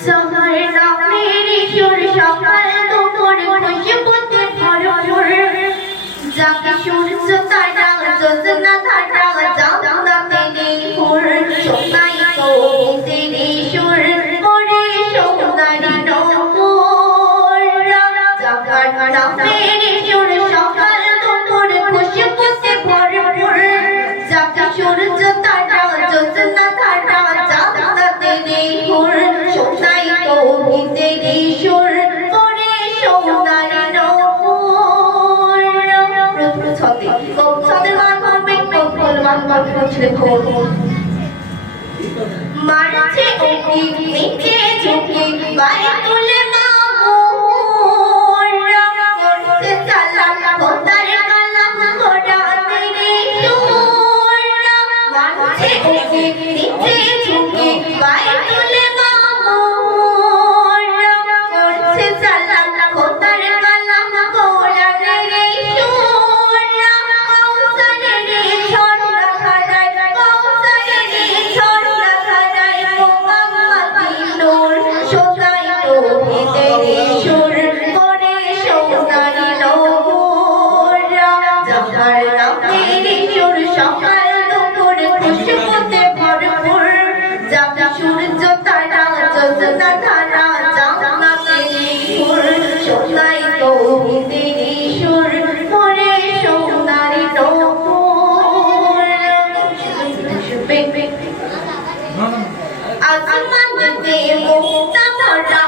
সকাল রঙের সুর সকাল দুপুর খুশবুতে ভরপুর যাকে সূর্য তারা যোজনা তারা আমার খোঁজ রেখো মারছে ওকে মিঠে ঝুঁকে বাইতুল I'm not the one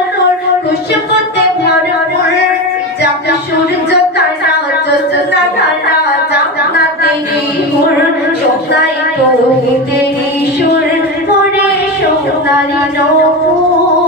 I don't know.